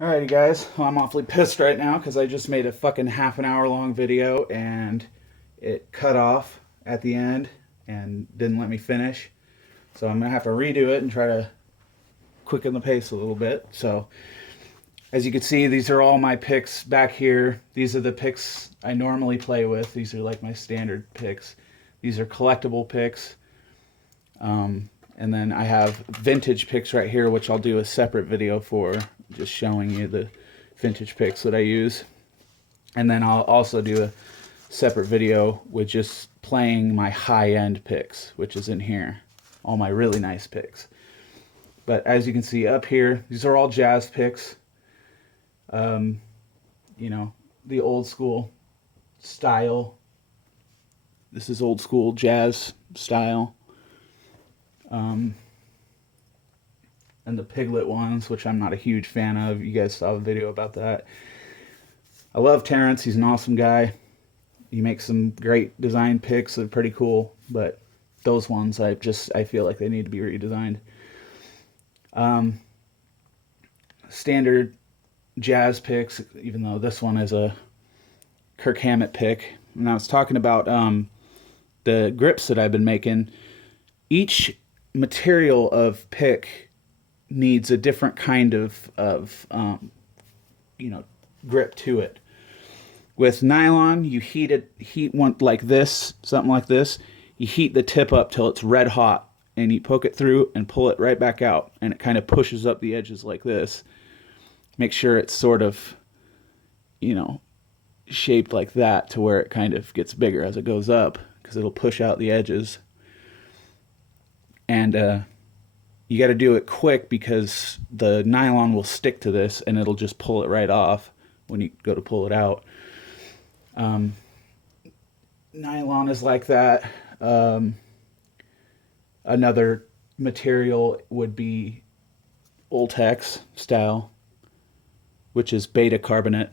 Alrighty guys, well, I'm awfully pissed right now because I just made a fucking half an hour long video and it cut off at the end and didn't let me finish. So I'm gonna have to redo it and try to quicken the pace a little bit. So as you can see, these are all my picks back here. These are the picks I normally play with. These are like my standard picks. These are collectible picks. And then I have vintage picks right here, which I'll do a separate video for, just showing you the vintage picks that I use. And then I'll also do a separate video with just playing my high-end picks, which is in here. All my really nice picks. But as you can see up here, these are all jazz picks. You know, the old school style. This is old school jazz style. And the piglet ones, which I'm not a huge fan of. You guys saw a video about that. I love Terrence. He's an awesome guy. He makes some great design picks that are pretty cool, but those ones I feel like they need to be redesigned. Standard jazz picks, even though this one is a Kirk Hammett pick. And I was talking about the grips that I've been making. Each material of pick needs a different kind of grip to it. With nylon, you heat one like this, something like this. You heat the tip up till it's red hot, and you poke it through and pull it right back out, and it kind of pushes up the edges like this. Make sure it's sort of, shaped like that to where it kind of gets bigger as it goes up, because it'll push out the edges. And you got to do it quick because the nylon will stick to this and it'll just pull it right off when you go to pull it out. Nylon is like that. Another material would be Ultex style, which is beta carbonate.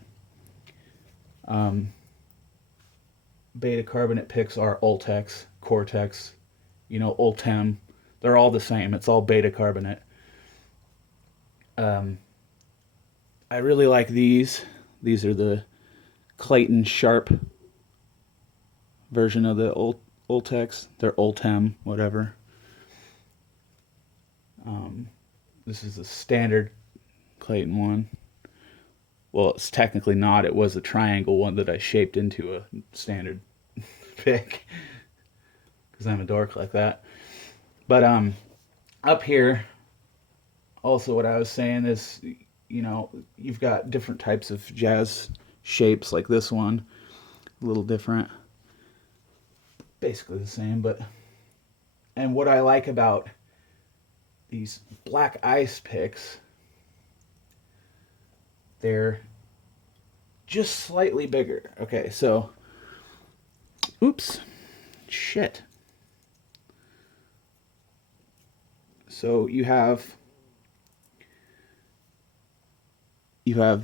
Beta carbonate picks are Ultex, Cortex, Ultem. They're all the same. It's all beta carbonate. I really like these. These are the Clayton Sharp version of the Ultex. They're Ultem, whatever. This is a standard Clayton one. Well, it's technically not. It was a triangle one that I shaped into a standard pick because I'm a dork like that. But up here, also what I was saying is, you've got different types of jazz shapes, like this one, a little different, basically the same. And what I like about these black ice picks, they're just slightly bigger. Okay, so, oops, shit. So you have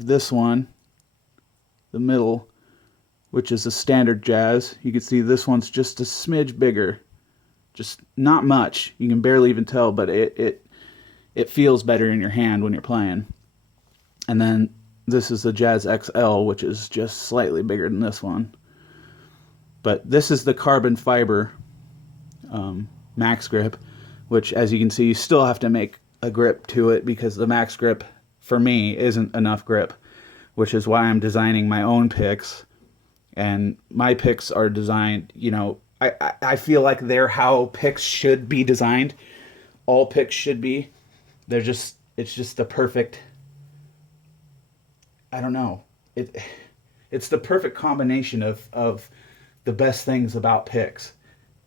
this one, the middle, which is a standard jazz. You can see this one's just a smidge bigger, just not much. You can barely even tell, but it feels better in your hand when you're playing. And then this is the Jazz XL, which is just slightly bigger than this one. But this is the carbon fiber max grip, which, as you can see, you still have to make a grip to it because the max grip, for me, isn't enough grip, which is why I'm designing my own picks. And my picks are designed, I feel like they're how picks should be designed. All picks should be. It's just the perfect, I don't know. It's the perfect combination of the best things about picks.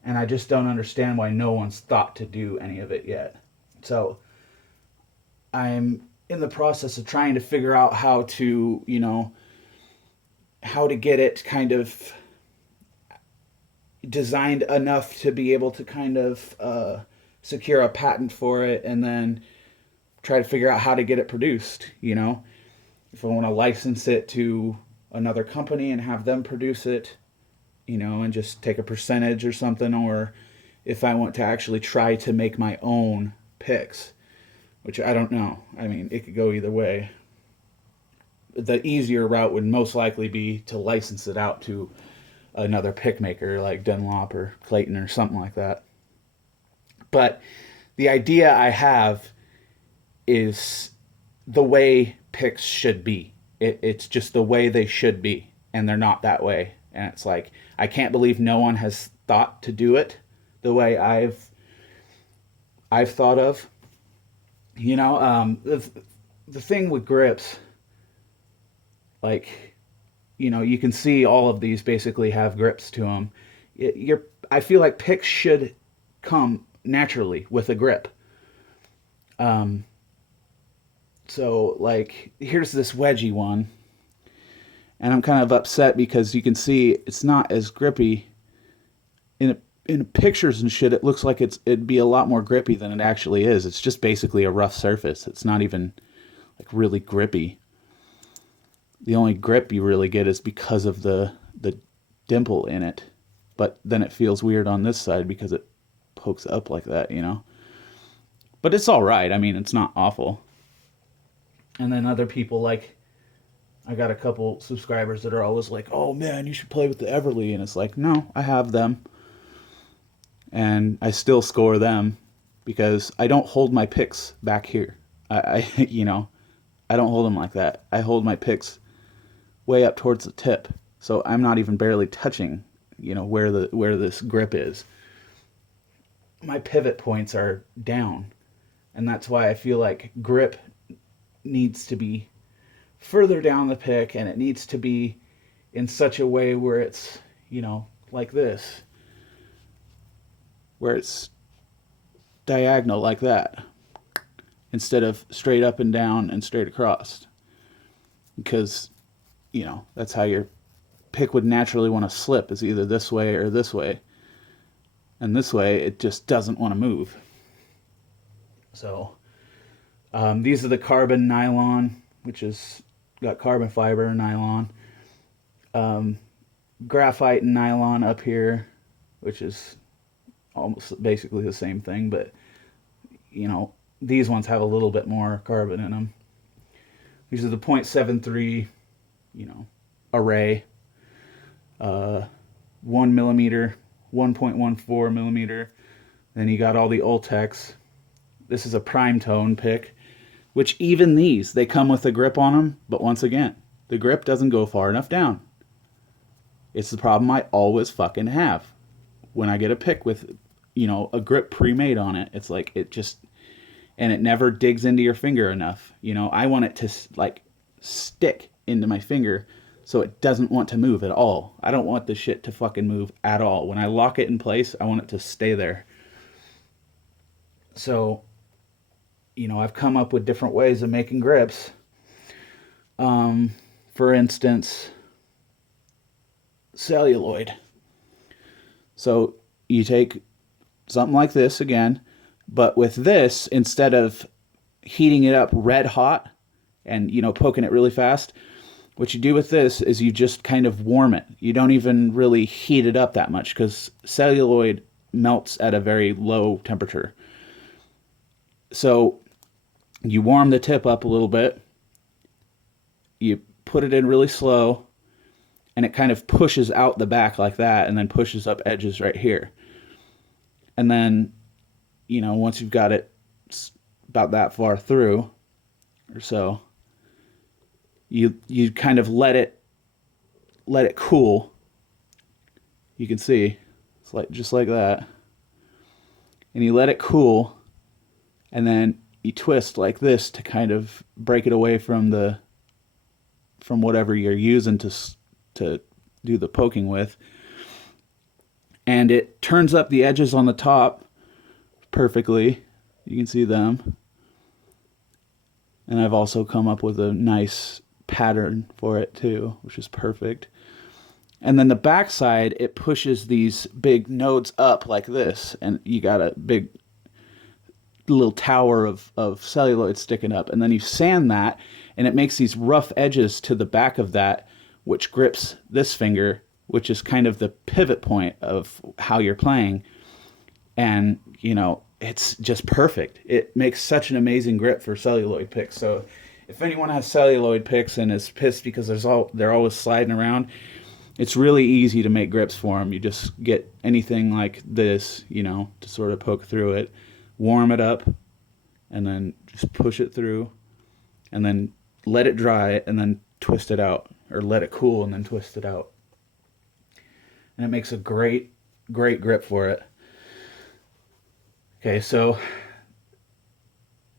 And I just don't understand why no one's thought to do any of it yet. So I'm in the process of trying to figure out how to, how to get it kind of designed enough to be able to kind of secure a patent for it, and then try to figure out how to get it produced. If I want to license it to another company and have them produce it, and just take a percentage or something, or if I want to actually try to make my own picks, which I don't know. I mean, it could go either way. the easier route would most likely be to license it out to another pick maker like Dunlop or Clayton or something like that. But the idea I have is the way picks should be. It's just the way they should be, and they're not that way. And it's like, I can't believe no one has thought to do it the way I've thought of. You know, the thing with grips, like, you know, you can see all of these basically have grips to them. I feel like picks should come naturally with a grip. So, like, here's this wedgie one, and I'm kind of upset because you can see it's not as grippy. In pictures and shit, it looks like it'd be a lot more grippy than it actually is. It's just basically a rough surface. It's not even like really grippy. The only grip you really get is because of the dimple in it. But then it feels weird on this side because it pokes up like that, you know. But it's all right. I mean, it's not awful. And then other people, like, I got a couple subscribers that are always like, oh man, you should play with the Everly. And it's like, no, I have them. And I still score them because I don't hold my picks back here. I you know, I don't hold them like that. I hold my picks way up towards the tip. So I'm not even barely touching, you know, where this grip is. My pivot points are down. And that's why I feel like grip needs to be further down the pick, and it needs to be in such a way where it's, you know, like this, where it's diagonal like that instead of straight up and down and straight across, because, you know, that's how your pick would naturally want to slip, is either this way or this way, and this way it just doesn't want to move. So these are the carbon nylon, which is got carbon fiber nylon. Graphite nylon up here, which is almost basically the same thing, but, you know, these ones have a little bit more carbon in them. These are the 0.73, you know, array. 1 millimeter, 1.14 millimeter. Then you got all the Ultex. This is a prime tone pick, which even these, they come with a grip on them, but once again, the grip doesn't go far enough down. It's the problem I always fucking have. When I get a pick with, you know, a grip pre-made on it, it's like it just, and it never digs into your finger enough. You know, I want it to, like, stick into my finger so it doesn't want to move at all. I don't want this shit to fucking move at all. When I lock it in place, I want it to stay there. So, you know, I've come up with different ways of making grips. For instance, celluloid. So you take something like this again, but with this, instead of heating it up red hot and, you know, poking it really fast, what you do with this is you just kind of warm it. You don't even really heat it up that much, because celluloid melts at a very low temperature. So you warm the tip up a little bit, you put it in really slow, and it kind of pushes out the back like that, and then pushes up edges right here. And then, you know, once you've got it about that far through or so, you kind of let it cool. You can see it's like just like that, and you let it cool, and then you twist like this to kind of break it away from whatever you're using to do the poking with, and it turns up the edges on the top perfectly. You can see them, and I've also come up with a nice pattern for it too, which is perfect. And then the back side, it pushes these big nodes up like this, and you got a big little tower of celluloid sticking up, and then you sand that, and it makes these rough edges to the back of that, which grips this finger, which is kind of the pivot point of how you're playing. And, you know, it's just perfect. It makes such an amazing grip for celluloid picks. So if anyone has celluloid picks and is pissed because they're always sliding around, it's really easy to make grips for them. You just get anything like this, you know, to sort of poke through it, warm it up, and then just push it through, and then let it dry, and then twist it out, or let it cool and then twist it out. And it makes a great grip for it. Okay, so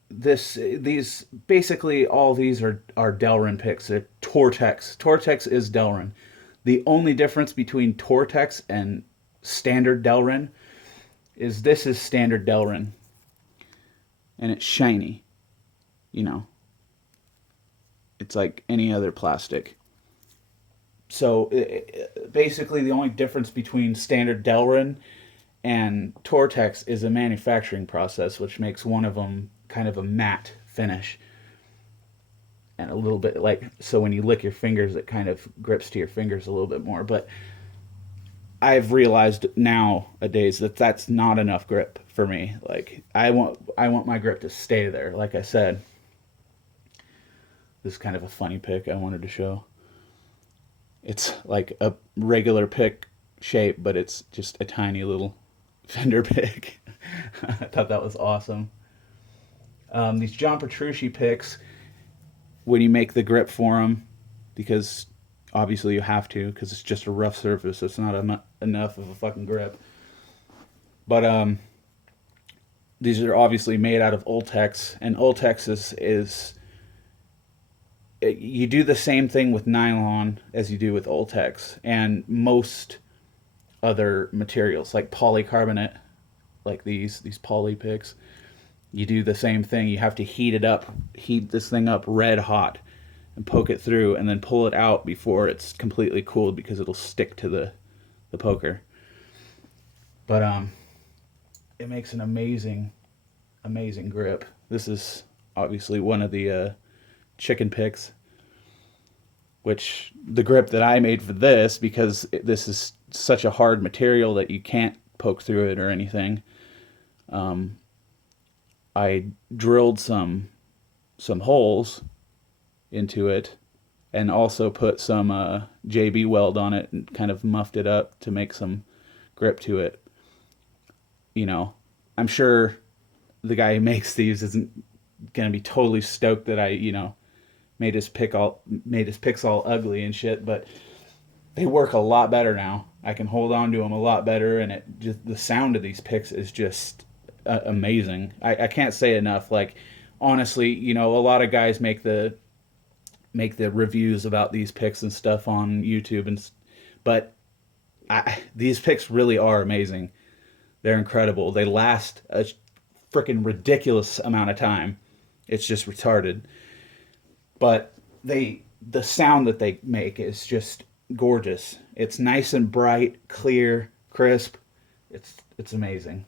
these basically all these are Delrin picks. They're Tortex. Tortex is Delrin. The only difference between Tortex and standard Delrin is this is standard Delrin, and it's shiny. You know, it's like any other plastic. So basically, the only difference between standard Delrin and Tortex is a manufacturing process, which makes one of them kind of a matte finish. And a little bit like, so when you lick your fingers, it kind of grips to your fingers a little bit more. But I've realized nowadays that that's not enough grip for me. Like, I want my grip to stay there. Like I said, this is kind of a funny pick I wanted to show. It's like a regular pick shape, but it's just a tiny little fender pick. I thought that was awesome. These John Petrucci picks, when you make the grip for them, because obviously you have to, because it's just a rough surface, so it's not enough of a fucking grip. But these are obviously made out of Ultex, and Ultex is you do the same thing with nylon as you do with Ultex, and most other materials like polycarbonate, like these poly picks. You do the same thing. You have to heat this thing up red hot and poke it through, and then pull it out before it's completely cooled, because it'll stick to the poker. But it makes an amazing grip. This is obviously one of the chicken picks, which the grip that I made for this, because this is such a hard material that you can't poke through it or anything. I drilled some holes into it, and also put some JB weld on it and kind of muffed it up to make some grip to it. You know, I'm sure the guy who makes these isn't gonna be totally stoked that I, you know, made his picks all ugly and shit, but they work a lot better now. I can hold on to them a lot better, and the sound of these picks is just amazing. I can't say enough. Like, honestly, you know, a lot of guys make the reviews about these picks and stuff on YouTube, but these picks really are amazing. They're incredible. They last a freaking ridiculous amount of time. It's just retarded. But the sound that they make is just gorgeous. It's nice and bright, clear, crisp. It's amazing.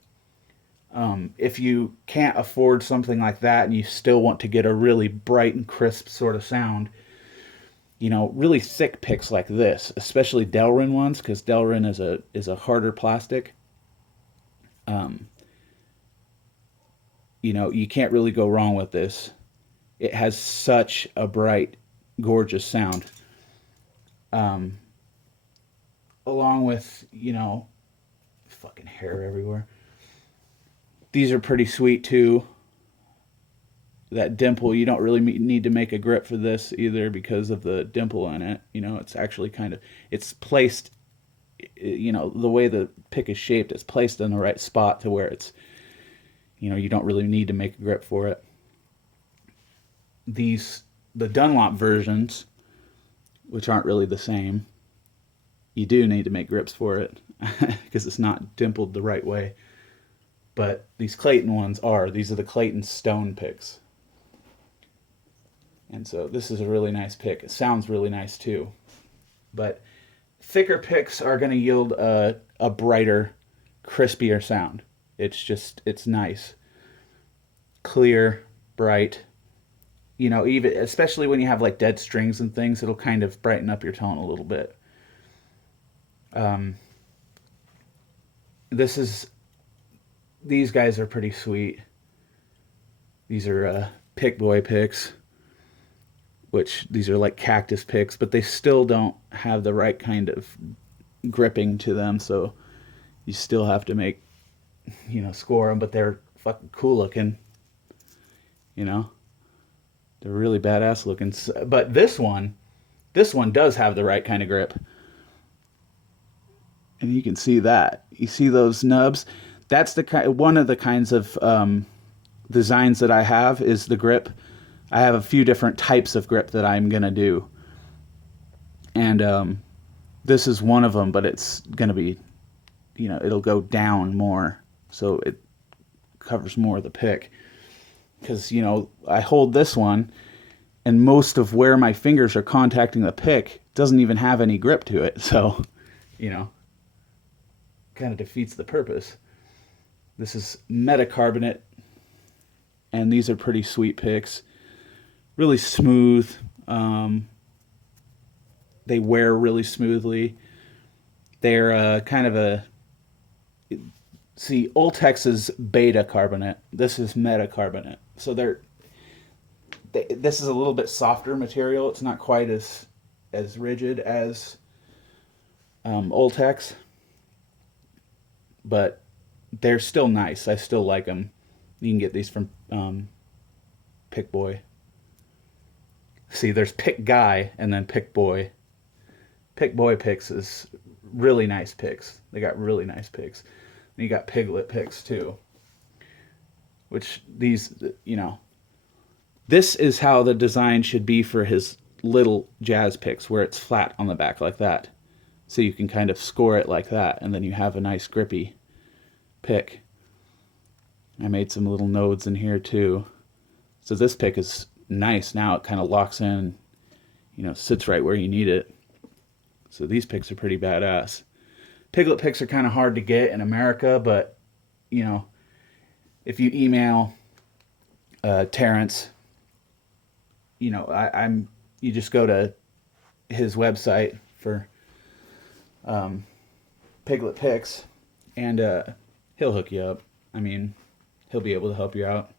If you can't afford something like that and you still want to get a really bright and crisp sort of sound, you know, really thick picks like this, especially Delrin ones, because Delrin is a harder plastic. You know, you can't really go wrong with this. It has such a bright, gorgeous sound. Along with, you know, fucking hair everywhere. These are pretty sweet too. That dimple, you don't really need to make a grip for this either, because of the dimple in it. You know, it's actually it's placed, you know, the way the pick is shaped, it's placed in the right spot to where it's, you know, you don't really need to make a grip for it. The Dunlop versions, which aren't really the same, you do need to make grips for it because it's not dimpled the right way. But these Clayton ones these are the Clayton Stone Picks. And so this is a really nice pick. It sounds really nice too. But thicker picks are going to yield a brighter, crispier sound. It's nice. Clear, bright. You know, even especially when you have like dead strings and things, it'll kind of brighten up your tone a little bit. These guys are pretty sweet. These are Pick Boy picks. which these are like cactus picks, but they still don't have the right kind of gripping to them, so you still have to make, score them, but they're fucking cool looking, they're really badass looking. But this one does have the right kind of grip, and you can see that. You see those nubs? That's one of the kinds of designs that I have is the grip. I have a few different types of grip that I'm gonna do, and this is one of them, but it's gonna be, it'll go down more, so it covers more of the pick. Because, I hold this one, and most of where my fingers are contacting the pick doesn't even have any grip to it, so, kind of defeats the purpose. This is Carbonate, and these are pretty sweet picks. Really smooth. They wear really smoothly. They're kind of a... See, Ultex is beta carbonate. This is Carbonate. So this is a little bit softer material. It's not quite as rigid as Ultex, but they're still nice. I still like them. You can get these from Pick Boy. See, there's Pick Guy and then Pick Boy. Pick Boy Picks is really nice picks. They got really nice picks. And you got Piglet Picks too. Which these, this is how the design should be for his little jazz picks, where it's flat on the back like that. So you can kind of score it like that, and then you have a nice grippy pick. I made some little nodes in here too. So this pick is nice now. It kind of locks in, sits right where you need it. So these picks are pretty badass. Piglet picks are kind of hard to get in America, but, if you email Terrence, you just go to his website for Piglet Picks, and he'll hook you up. I mean, he'll be able to help you out.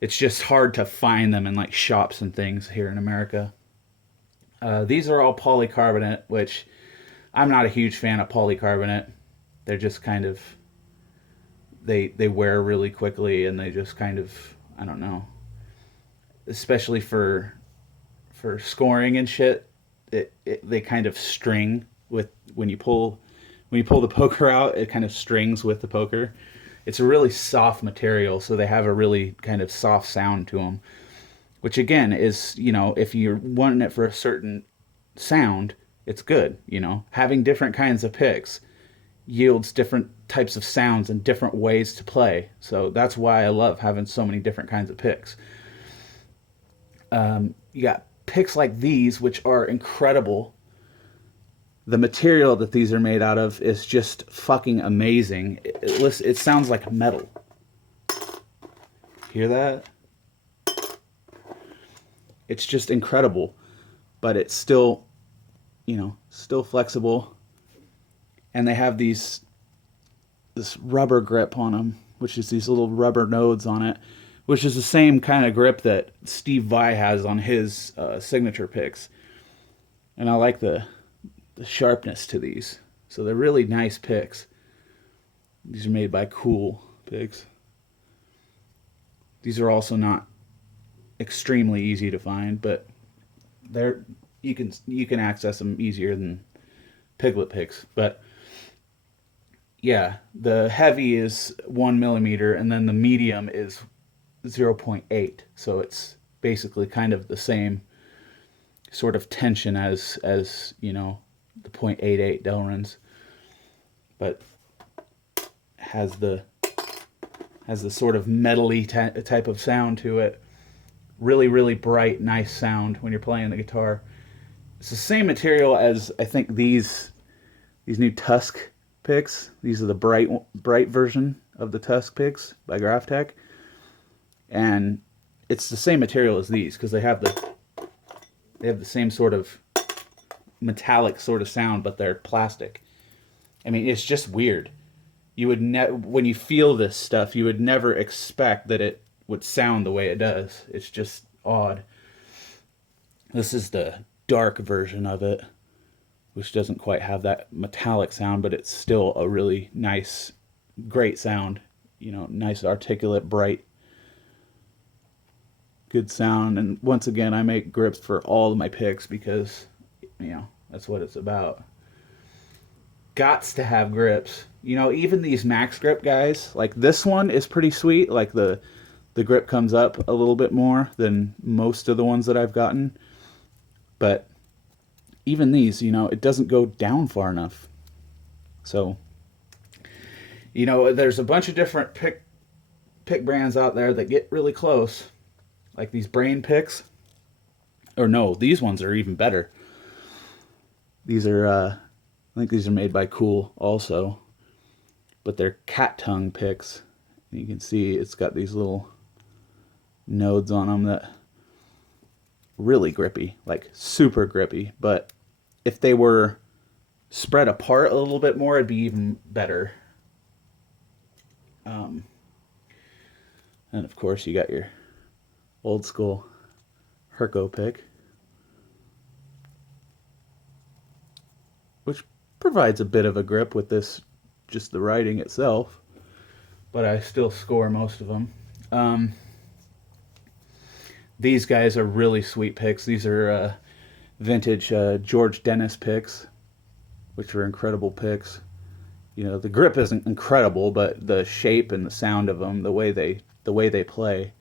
It's just hard to find them in like shops and things here in America. These are all polycarbonate, which I'm not a huge fan of polycarbonate. They're just kind of, they wear really quickly, and they just kind of, I don't know. Especially for scoring and shit, they kind of string with when you pull the poker out. It kind of strings with the poker. It's a really soft material, so they have a really kind of soft sound to them. Which again is, if you're wanting it for a certain sound, it's good. Having different kinds of picks yields different types of sounds and different ways to play. So that's why I love having so many different kinds of picks. You got picks like these, which are incredible. The material that these are made out of is just fucking amazing. It sounds like metal. Hear that? It's just incredible. But it's still, still flexible. And they have this rubber grip on them, which is these little rubber nodes on it, which is the same kind of grip that Steve Vai has on his signature picks. And I like the sharpness to these. So they're really nice picks. These are made by Cool Picks. These are also not extremely easy to find, but you can access them easier than Piglet Picks. But yeah, the heavy is 1 millimeter, and then the medium is 0.8. So it's basically kind of the same sort of tension as the .88 Delrins, but has the sort of metally type of sound to it. Really, really bright, nice sound when you're playing the guitar. It's the same material as I think these new Tusk Picks. These are the bright version of the Tusk Picks by Graphite, and it's the same material as these because they have the same sort of metallic sort of sound, but they're plastic. I mean, it's just weird. You would when you feel this stuff, you would never expect that it would sound the way it does. It's just odd. This is the dark version of it, which doesn't quite have that metallic sound, but it's still a really nice, great sound. You know, nice, articulate, bright, good sound. And once again, I make grips for all of my picks because, you know, that's what it's about. Gots to have grips. You know, even these max grip guys, like this one is pretty sweet. Like the grip comes up a little bit more than most of the ones that I've gotten. But even these, you know, it doesn't go down far enough. So, you know, there's a bunch of different pick brands out there that get really close. Like these brain picks. Or no, these ones are even better. These are, I think these are made by Cool also. But they're cat tongue picks. And you can see it's got these little nodes on them that really grippy, like super grippy. But if they were spread apart a little bit more, it'd be even better. And of course you got your old school Herco pick, which provides a bit of a grip with this, just the writing itself, but I still score most of them. These guys are really sweet picks. These are vintage George Dennis picks, which are incredible picks. You know, the grip isn't incredible, but the shape and the sound of them, the way they play,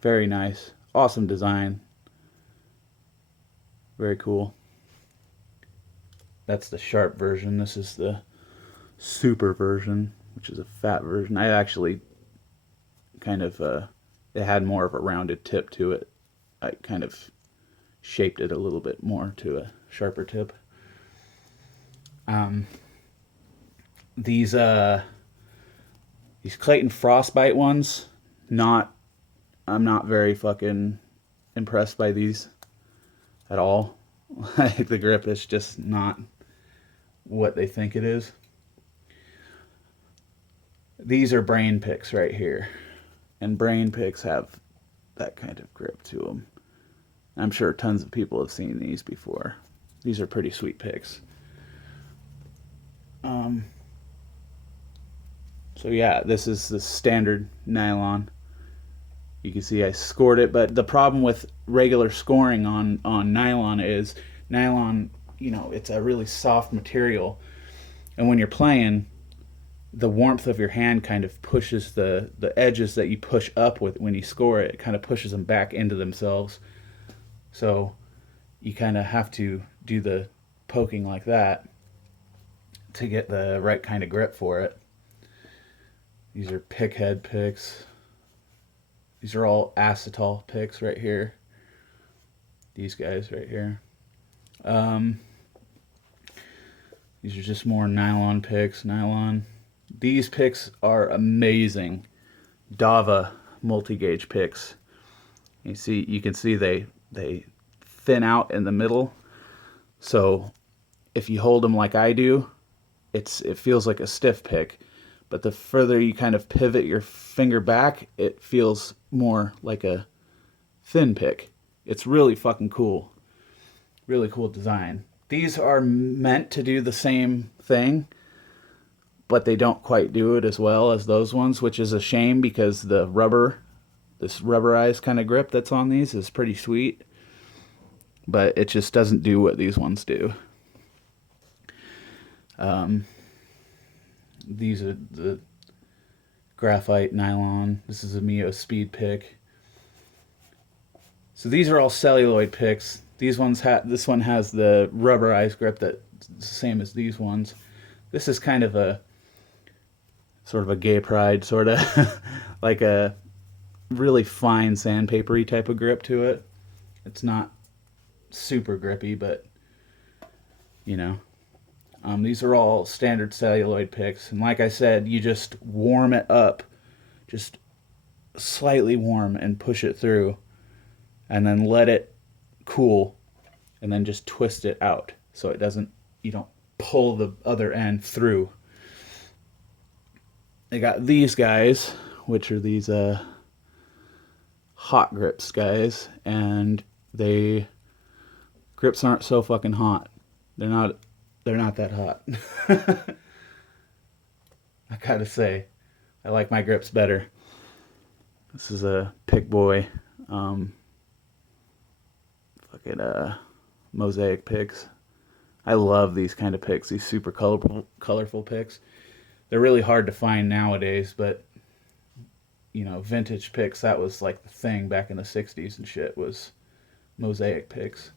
very nice. Awesome design. Very cool. That's the sharp version. This is the super version, which is a fat version. I actually kind of, it had more of a rounded tip to it. I kind of shaped it a little bit more to a sharper tip. These Clayton Frostbite ones, I'm not very fucking impressed by these at all. Like the grip is just not what they think it is. These are brain picks right here. And brain picks have that kind of grip to them. I'm sure tons of people have seen these before. These are pretty sweet picks. So yeah, this is the standard nylon. You can see I scored it, but the problem with regular scoring on nylon is nylon, you know, it's a really soft material. And when you're playing, the warmth of your hand kind of pushes the edges that you push up with when you score it, it kind of pushes them back into themselves. So you kind of have to do the poking like that to get the right kind of grip for it. These are pick head picks. These are all acetal picks right here. These guys right here. These are just more nylon picks. Nylon. These picks are amazing. Dava multi-gauge picks. You can see they thin out in the middle. So if you hold them like I do, it feels like a stiff pick. But the further you kind of pivot your finger back, it feels more like a thin pick. It's really fucking cool. Really cool design. These are meant to do the same thing, but they don't quite do it as well as those ones, which is a shame because the rubber, this rubberized kind of grip that's on these is pretty sweet, but it just doesn't do what these ones do. These are the Graphite Nylon. This is a Mio Speed pick. So these are all celluloid picks. This one has the rubberized grip that's the same as these ones. This is kind of a sort of a gay pride, sort of like a really fine sandpapery type of grip to it. It's not super grippy, but you know. These are all standard celluloid picks, and like I said, you just warm it up, just slightly warm, and push it through, and then let it cool, and then just twist it out so it doesn't, you don't pull the other end through. I got these guys, which are these hot grips guys, and they Grips aren't so fucking hot. They're not that hot. I gotta say, I like my grips better. This is a Pic Boy, Mosaic Picks. I love these kind of picks, these super colorful picks. They're really hard to find nowadays, but you know, vintage picks, that was like the thing back in the 60s and shit, was Mosaic Picks.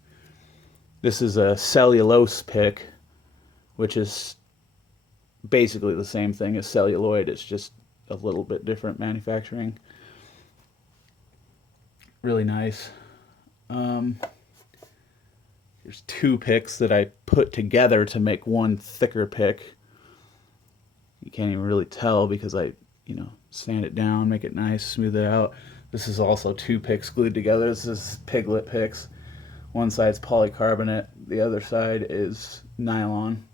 This is a Cellulose pick, which is basically the same thing as celluloid. It's just a little bit different manufacturing. Really nice. There's two picks that I put together to make one thicker pick. You can't even really tell because I, you know, sand it down, make it nice, smooth it out. This is also two picks glued together. This is Piglet Picks. One side's polycarbonate, the other side is nylon.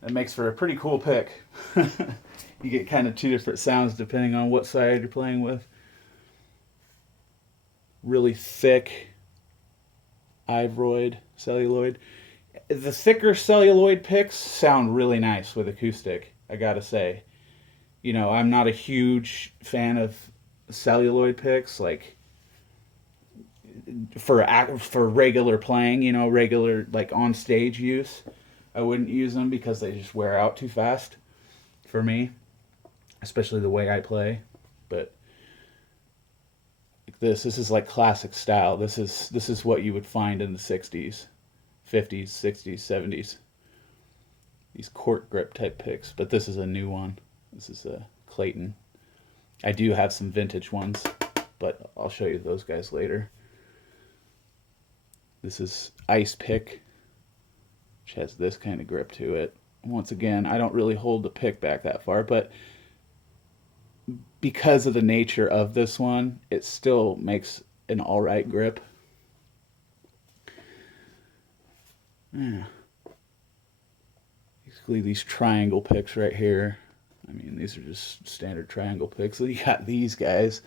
That makes for a pretty cool pick. You get kind of two different sounds depending on what side you're playing with. Really thick Ivoroid celluloid. The thicker celluloid picks sound really nice with acoustic, I gotta say. You know, I'm not a huge fan of celluloid picks, like for regular playing, you know, regular like on stage use. I wouldn't use them because they just wear out too fast for me, especially the way I play. But this is like classic style. This is what you would find in the 60s, 50s, 60s, 70s. These cork grip type picks, but this is a new one. This is a Clayton. I do have some vintage ones, but I'll show you those guys later. This is Ice Pick, which has this kind of grip to it. Once again, I don't really hold the pick back that far, but because of the nature of this one, it still makes an alright grip. Yeah. Basically these triangle picks right here. I mean, these are just standard triangle picks. So you got these guys,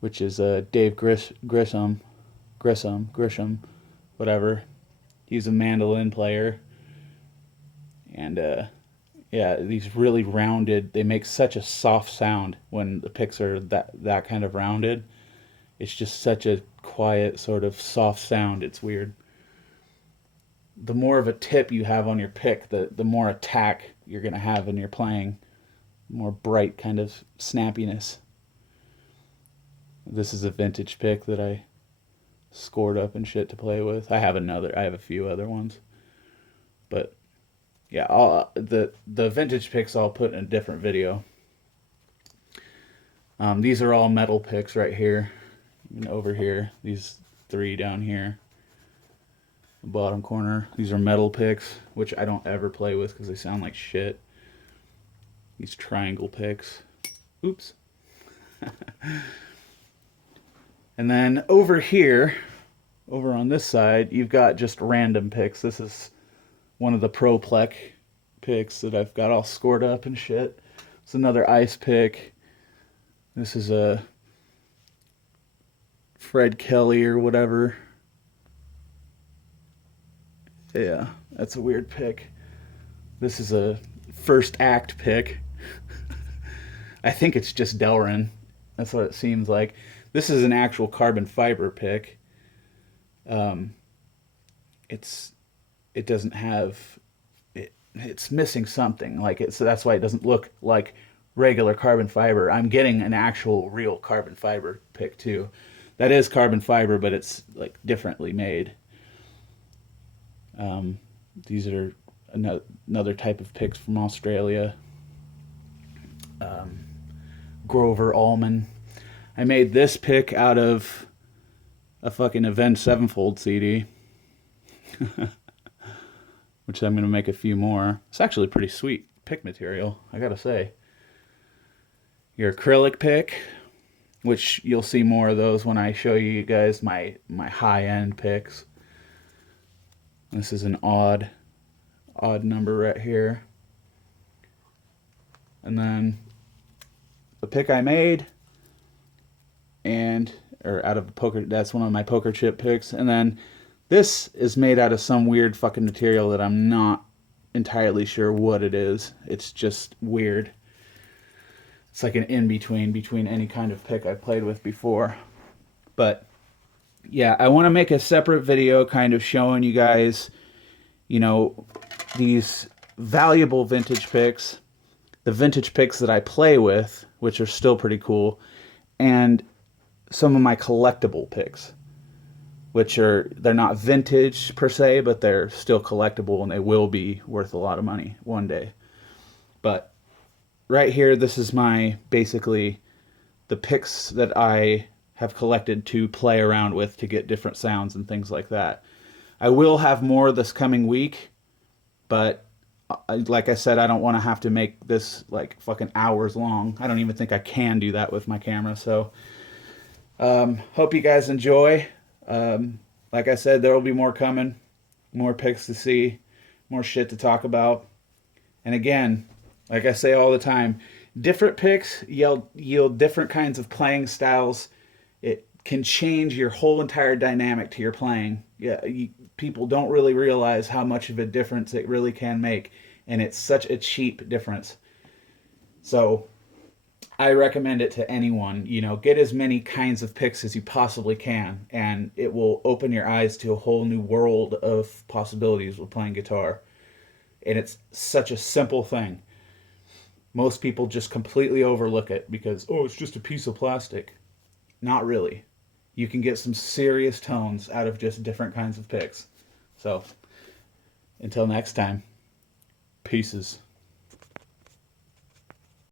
which is Dave Grissom, whatever. He's a mandolin player. And yeah, these really rounded, they make such a soft sound when the picks are that kind of rounded. It's just such a quiet sort of soft sound. It's weird. The more of a tip you have on your pick, the more attack you're going to have in your playing. More bright kind of snappiness. This is a vintage pick that I scored up and shit to play with. I have a few other ones. But yeah, the vintage picks I'll put in a different video. These are all metal picks right here. And over here, these three down here. The bottom corner. These are metal picks, which I don't ever play with because they sound like shit. These triangle picks. Oops. And then over here, over on this side, you've got just random picks. This is one of the Pro Plec picks that I've got all scored up and shit. It's another ice pick. This is a Fred Kelly or whatever. Yeah, that's a weird pick. This is a First Act pick. I think it's just Delrin. That's what it seems like. This is an actual carbon fiber pick. It doesn't have it's missing something like it, so that's why it doesn't look like regular carbon fiber. I'm getting an actual real carbon fiber pick too. That is carbon fiber, but it's like differently made. These are another type of picks from Australia. Grover Allman. I made this pick out of a fucking Avenged Sevenfold CD. Which I'm going to make a few more. It's actually pretty sweet pick material, I gotta say. Your acrylic pick, which you'll see more of those when I show you guys my high-end picks. This is an odd number right here. And then the pick I made, and or out of a poker. That's one of my poker chip picks. And then this is made out of some weird fucking material that I'm not entirely sure what it is. It's just weird. It's like an in-between between any kind of pick I've played with before. But yeah, I want to make a separate video kind of showing you guys, you know, these valuable vintage picks, the vintage picks that I play with, which are still pretty cool, and some of my collectible picks, which they're not vintage per se, but they're still collectible and they will be worth a lot of money one day. But right here, this is basically the picks that I have collected to play around with to get different sounds and things like that. I will have more this coming week, but like I said, I don't want to have to make this like fucking hours long. I don't even think I can do that with my camera. So hope you guys enjoy. Like I said, there will be more coming, more picks to see, more shit to talk about. And again, like I say all the time, different picks yield different kinds of playing styles. It can change your whole entire dynamic to your playing. Yeah, people don't really realize how much of a difference it really can make, and it's such a cheap difference. So I recommend it to anyone. You know, get as many kinds of picks as you possibly can, and it will open your eyes to a whole new world of possibilities with playing guitar. And it's such a simple thing. Most people just completely overlook it because, oh, it's just a piece of plastic. Not really. You can get some serious tones out of just different kinds of picks. So, until next time, pieces.